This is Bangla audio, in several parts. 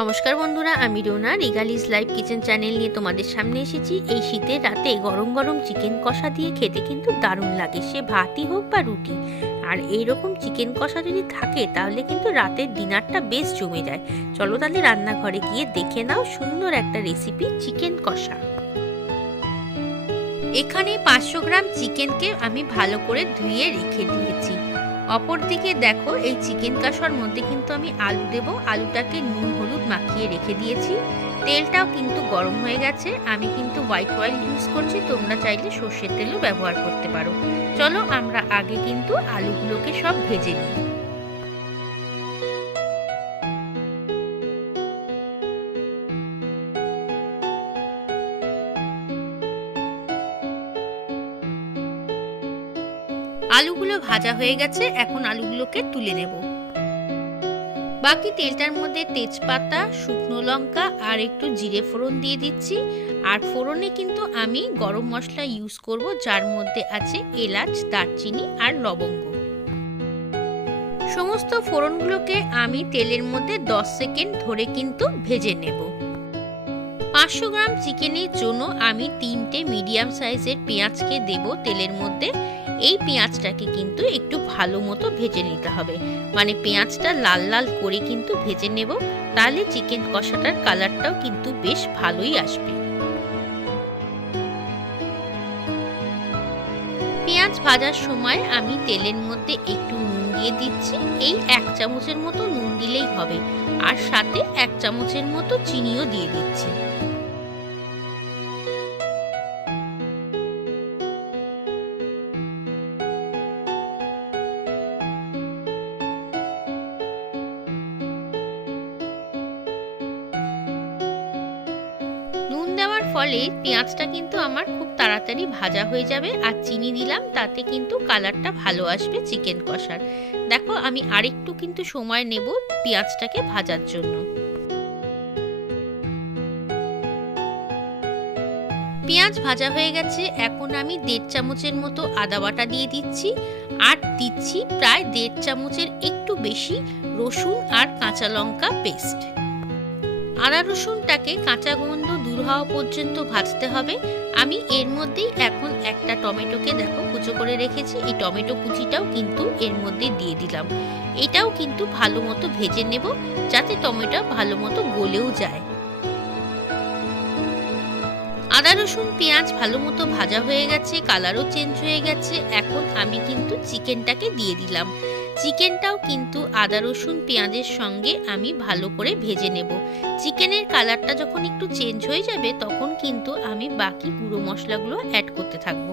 নমস্কার বন্ধুরা, আমি রোনা রিগালিস লাইভ কিচেন চ্যানেল নিয়ে তোমাদের সামনে এসেছি। এই শীতের রাতে গরম গরম চিকেন কষা দিয়ে খেতে কিন্তু দারুণ লাগে, সে ভাতই হোক বা রুটি। আর এইরকম চিকেন কষা যদি থাকে তাহলে কিন্তু রাতের ডিনারটা বেশ জমে যায়। চলো তাহলে রান্নাঘরে গিয়ে দেখে নাও সুন্দর একটা রেসিপি, চিকেন কষা। এখানে 500 গ্রাম চিকেনকে আমি ভালো করে ধুয়ে রেখে দিয়েছি। অপরদিকে দেখো, এই চিকেন কষার মধ্যে কিন্তু আমি আলু দেব। আলুটাকে নুন হলুদ মাখিয়ে রেখে দিয়েছি। তেলটাও কিন্তু গরম হয়ে গেছে। আমি কিন্তু হোয়াইট অয়েল ইউজ করছি, তোমরা চাইলে সর্ষের তেলও ব্যবহার করতে পারো। চলো আমরা আগে কিন্তু আলুগুলোকে সব ভেজে নিই। আলুগুলো ভাজা হয়ে গেছে, এখন আলুগুলোকে তুলে নেব। বাকি তেলটার মধ্যে তেজপাতা, শুকনো লঙ্কা আর একটু জিরে ফোড়ন দিয়ে দিচ্ছি। আর ফোড়নে কিন্তু আমি গরম মশলা ইউজ করব, যার মধ্যে আছে এলাচ, দারচিনি আর লবঙ্গ। সমস্ত ফোড়নগুলোকে আমি তেলের মধ্যে 10 সেকেন্ড ধরে কিন্তু ভেজে নেব। 500 গ্রাম চিকেনের জন্য আমি 3টে মিডিয়াম সাইজের পেঁয়াজকে দেব তেলের মধ্যে। এই পেঁয়াজটাকে কিন্তু একটু ভালো মতো ভেজে নিতে হবে, মানে পেঁয়াজটা লাল লাল করে কিন্তু ভেজে নেব, তাহলে চিকেন কষাটার কালারটাও কিন্তু বেশ ভালোই আসবে। পেঁয়াজ ভাজার সময় আমি তেলের মধ্যে একটু নুন দিয়ে দিচ্ছি। এই 1 চামচের মতো নুন দিলেই হবে, আর সাথে 1 চামচের মতো চিনিও দিয়ে দিচ্ছি। নুন দেওয়ার ফলে পেঁয়াজটা কিন্তু আমার খুব তাড়াতাড়ি ভাজা হয়ে যাবে, আর চিনি দিলাম তাতে কিন্তু কালারটা ভালো আসবে চিকেন কষার। দেখো, আমি আরেকটু কিন্তু সময় নেব পেঁয়াজটাকে ভাজার জন্য। পেঁয়াজ ভাজা হয়ে গেছে, এখন আমি 1.5 চামচের মতো আদা বাটা দিয়ে দিচ্ছি, আর দিচ্ছি প্রায় 1.5 চামচের একটু বেশি রসুন আর কাঁচা লঙ্কা পেস্ট। আদা রসুনটাকে কাঁচা গন্ধ দূর হওয়া পর্যন্ত ভাজতে হবে। আমি এর মধ্যেই এখন একটা টমেটোকে দেখো কুচো করে রেখেছি, এই টমেটো কুচিটাও কিন্তু এর মধ্যে দিয়ে দিলাম। এটাও কিন্তু ভালো মতো ভেজে নেব, যাতে টমেটো ভালো মতো গলেও যায়। আদা রসুন পেঁয়াজ ভালো মতো ভাজা হয়ে গেছে, কালারও চেঞ্জ হয়ে গেছে। এখন আমি কিন্তু চিকেনটাকে দিয়ে দিলাম। চিকেনটাও কিন্তু আদা রসুন পেঁয়াজের সঙ্গে আমি ভালো করে ভেজে নেব। চিকেনের কালারটা যখন একটু চেঞ্জ হয়ে যাবে, তখন কিন্তু আমি বাকি গুঁড়ো মশলাগুলো অ্যাড করতে থাকবো।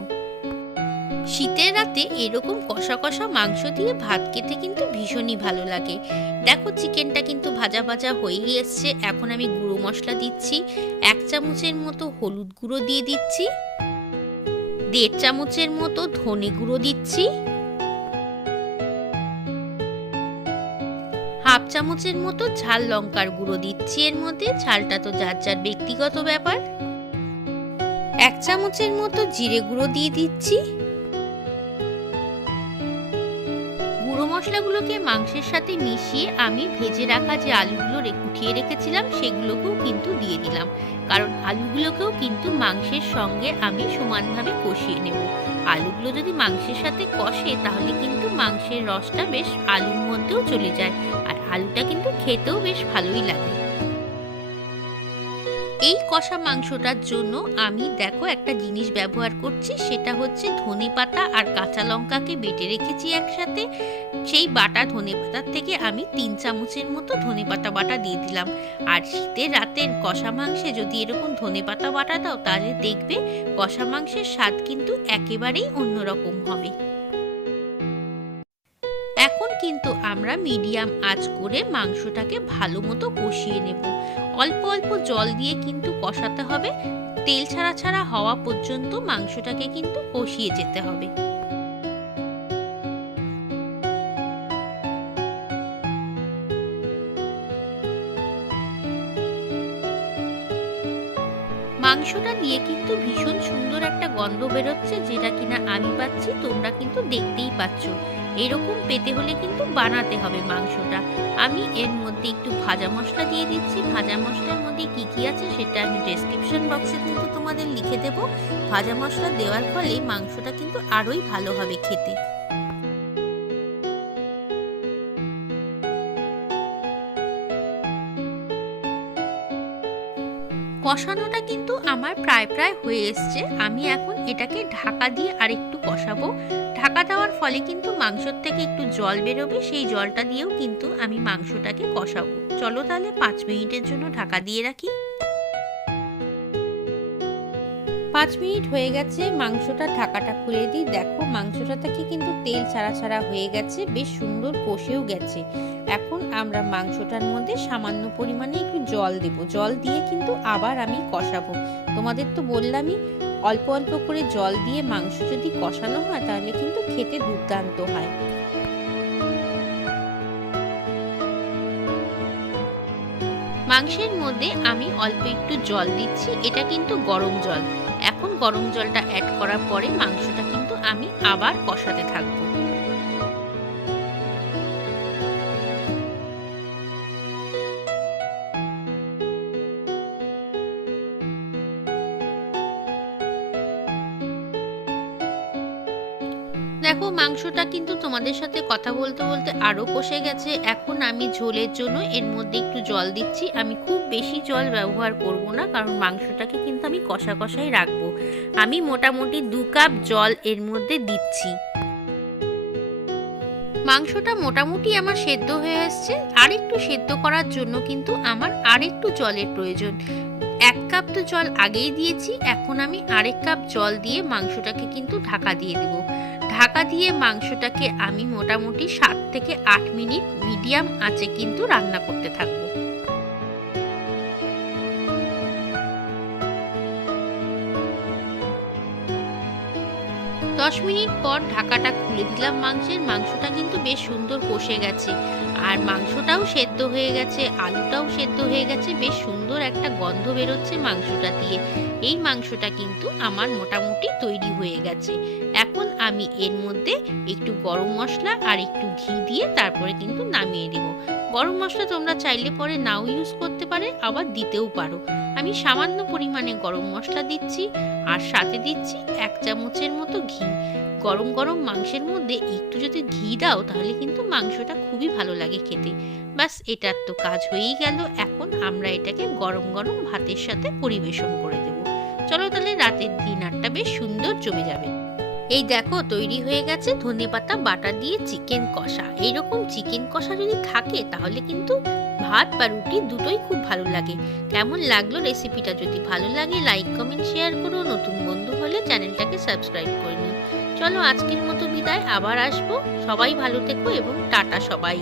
শীতের রাতে এরকম কষা কষা মাংস দিয়ে ভাত খেতে কিন্তু ভীষণই ভালো লাগে। দেখো, চিকেনটা কিন্তু ভাজা ভাজা হয়েই এসছে। এখন আমি গুঁড়ো মশলা দিচ্ছি। 1 চামচের মতো হলুদ গুঁড়ো দিয়ে দিচ্ছি, 1.5 চামচের মতো ধনে গুঁড়ো দিচ্ছি, 1/2 চামচের মতো ঝাল লঙ্কার গুঁড়ো দিচ্ছি। এর মধ্যে ঝালটা তো যার যার ব্যক্তিগত ব্যাপার। 1 চামচের মতো জিরে গুঁড়ো দিয়ে দিচ্ছি। গুঁড়ো মশলাগুলোকে মাংসের সাথে মিশিয়ে আমি ভেজে রাখা যে আলুগুলো উঠিয়ে রেখেছিলাম সেগুলোকেও কিন্তু দিয়ে দিলাম, কারণ আলুগুলোকেও কিন্তু মাংসের সঙ্গে আমি সমানভাবে কষিয়ে নেব। আলুগুলো যদি মাংসের সাথে কষে তাহলে কিন্তু মাংসের রসটা বেশ আলুর মধ্যেও চলে যায়, আর আলুটা কিন্তু খেতেও বেশ ভালোই লাগে। এই কষা মাংসটার জন্য আমি দেখো একটা জিনিস ব্যবহার করছি, সেটা হচ্ছে ধনেপাতা আর কাঁচা লঙ্কাকে বেটে রেখেছি একসাথে। সেই বাটা ধনেপাতার থেকে আমি 3 চামচের মতো ধনেপাতা বাটা দিয়ে দিলাম। আর শীতের রাতের কষা মাংসে যদি এরকম ধনেপাতা বাটা দাও, তাহলে দেখবে কষা মাংসের স্বাদ কিন্তু একেবারেই অন্যরকম হবে। এখন কিন্তু আমরা মিডিয়াম আঁচ করে মাংসটাকে ভালো মতো কষিয়ে নেব। অল্প অল্প জল দিয়ে কিন্তু কষাতে হবে, তেল ছাড়া ছাড়া হওয়া পর্যন্ত মাংসটাকে কিন্তু কষিয়ে যেতে হবে। মাংসটা দিয়ে কিন্তু ভীষণ সুন্দর একটা গন্ধ বেরোচ্ছে, যেটা কিনা আমি পাচ্ছি, তোমরা কিন্তু দেখতেই পাচ্ছ। এরকম পেতে হলে কিন্তু বানাতে হবে মাংসটা। আমি এর মধ্যে একটু ভাজা মশলা দিয়ে দিচ্ছি। ভাজা মশলার মধ্যে কি কি আছে সেটা আমি ডেসক্রিপশন বক্সে কিন্তু তোমাদের লিখে দেব। ভাজা মশলা দেওয়ার ফলে মাংসটা কিন্তু আরোই ভালো হবে খেতে। কষানোটা কিন্তু আমার প্রায় হয়ে এসছে। আমি এখন এটাকে ঢাকা দিয়ে আরেকটু কষাবো। ঢাকা দেওয়ার ফলে কিন্তু মাংসর থেকে একটু জল বেরোবে, সেই জলটা দিয়েও কিন্তু আমি মাংসটাকে কষাবো। চলো তাহলে 5 মিনিটের জন্য ঢাকা দিয়ে রাখি। 5 মিনিট হয়ে গেছে, মাংসটা ঢাকাটা খুলে দিই। দেখো মাংসটা থেকে কিন্তু তেল ছাড়া হয়ে গেছে, বেশ সুন্দর কষেও গেছে। এখন আমরা মাংসটার মধ্যে সামান্য পরিমাণে একটু জল দেব। জল দিয়ে কিন্তু আবার আমি কষাবো। তোমাদের তো বললামই অল্প অল্প করে জল দিয়ে মাংস যদি কষানো হয় তাহলে কিন্তু খেতে দুর্দান্ত হয়। মাংসের মধ্যে আমি অল্প একটু জল দিচ্ছি, এটা কিন্তু গরম জল। এখন গরম জলটা অ্যাড করার পরে মাংসটা কিন্তু আমি আবার কষাতে থাকবো। দেখো মাংসটা কিন্তু তোমাদের সাথে কথা বলতে বলতে আরো কষে গেছে। এখন আমি ঝোলের জন্য এর মধ্যে একটু জল দিচ্ছি। আমি খুব বেশি জল ব্যবহার করব না, কারণ মাংসটাকে কিন্তু আমি কষাই রাখবো। আমি মোটামুটি 2 কাপ জল এর মধ্যে দিচ্ছি। মাংসটা মোটামুটি আমার সেদ্ধ হয়ে আসছে। আরেকটু সেদ্ধ করার জন্য কিন্তু আমার আরেকটু জলের প্রয়োজন। 1 কাপ তো জল আগেই দিয়েছি, এখন আমি আরেক কাপ জল দিয়ে মাংসটাকে কিন্তু ঢাকা দিয়ে দেবো। ঢাকা দিয়ে মাংসটাকে আমি মোটামুটি 7 থেকে 8 মিনিট মিডিয়াম আঁচে কিন্তু রান্না করতে থাকবো। 10 মিনিট পর ঢাকাটা খুলে দিলাম। মাংসটা কিন্তু বেশ সুন্দর কষে গেছে, আর মাংসটাও সেদ্ধ হয়ে গেছে, আলুটাও সেদ্ধ হয়ে গেছে, বেশ সুন্দর একটা গন্ধ বেরোচ্ছে মাংসটা দিয়ে। এই মাংসটা কিন্তু আমার মোটামুটি তৈরি হয়ে গেছে। এখন আমি এর মধ্যে একটু গরম মশলা আর একটু ঘি দিয়ে তারপরে কিন্তু নামিয়ে দেব। গরম মশলা তোমরা চাইলে পরে নাও ইউজ করতে পারে, আবার দিতেও পারো। আমি সামান্য পরিমাণে গরম মশলা দিচ্ছি আর সাথে দিচ্ছি 1 চামচের মতো ঘি। গরম গরম মাংসের মধ্যে একটু যদি ঘি দাও তাহলে কিন্তু মাংসটা খুবই ভালো লাগে খেতে। ব্যাস এটার তো কাজ হয়েই গেল। এখন আমরা এটাকে গরম গরম ভাতের সাথে পরিবেশন করে দেব। চলো তাহলে রাতের ডিনারটা বেশ সুন্দর জমে যাবে। এই দেখো তৈরি হয়ে গেছে ধনেপাতা বাটা দিয়ে চিকেন কষা। এইরকম চিকেন কষা যদি থাকে তাহলে কিন্তু ভাত বা রুটি দুটোই খুব ভালো লাগে। কেমন লাগলো রেসিপিটা? যদি ভালো লাগে লাইক কমেন্ট শেয়ার করো। নতুন বন্ধু হলে চ্যানেলটাকে সাবস্ক্রাইব করে নিও। চলো আজকের মতো বিদায়, আবার আসবো। সবাই ভালো থেকো এবং টাটা সবাই।